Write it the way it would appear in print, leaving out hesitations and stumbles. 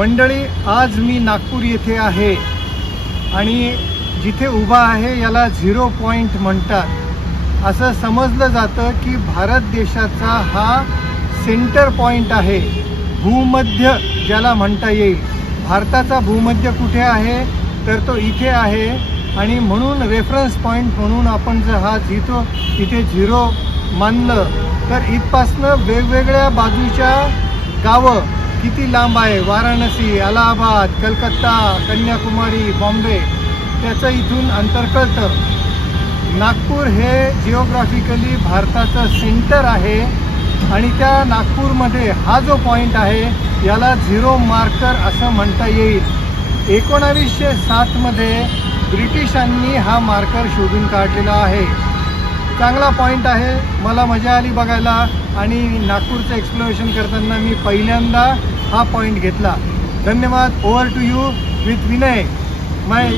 मंडळी, आज मी नागपूर येथे आहे आणि जिथे उभा आहे याला 0 पॉइंट म्हणतात। असं समजलं जातं की भारत देशाचा हा सेंटर पॉइंट आहे, भूमध्य ज्याला म्हणता येईल। भारताचा भूमध्य कुठे आहे तर तो इथे आहे आणि म्हणून रेफरन्स पॉइंट म्हणून आपण जर हा इथे 0 मानलं तर इथपासनं वेगवेगळ्या बाजूच्या गावं किती लांब आहे, वाराणसी, अलाहाबाद, कलकत्ता, कन्याकुमारी, बॉम्बे, त्याचं इथून अंतर कळतं। नागपूर हे जिओग्राफिकली भारताचं सेंटर आहे आणि त्या नागपूरमध्ये हा जो पॉइंट आहे याला 0 मार्कर असं म्हणता येईल। 1907 मध्ये ब्रिटिशांनी हा मार्कर शोधून काढलेला आहे। चांगला पॉइंट आहे, मला मजा आली बघायला आणि नागपूरचं एक्सप्लोरेशन करताना मी पहिल्यांदा हा पॉइंट घेतला। धन्यवाद। Over to you with Vinay, my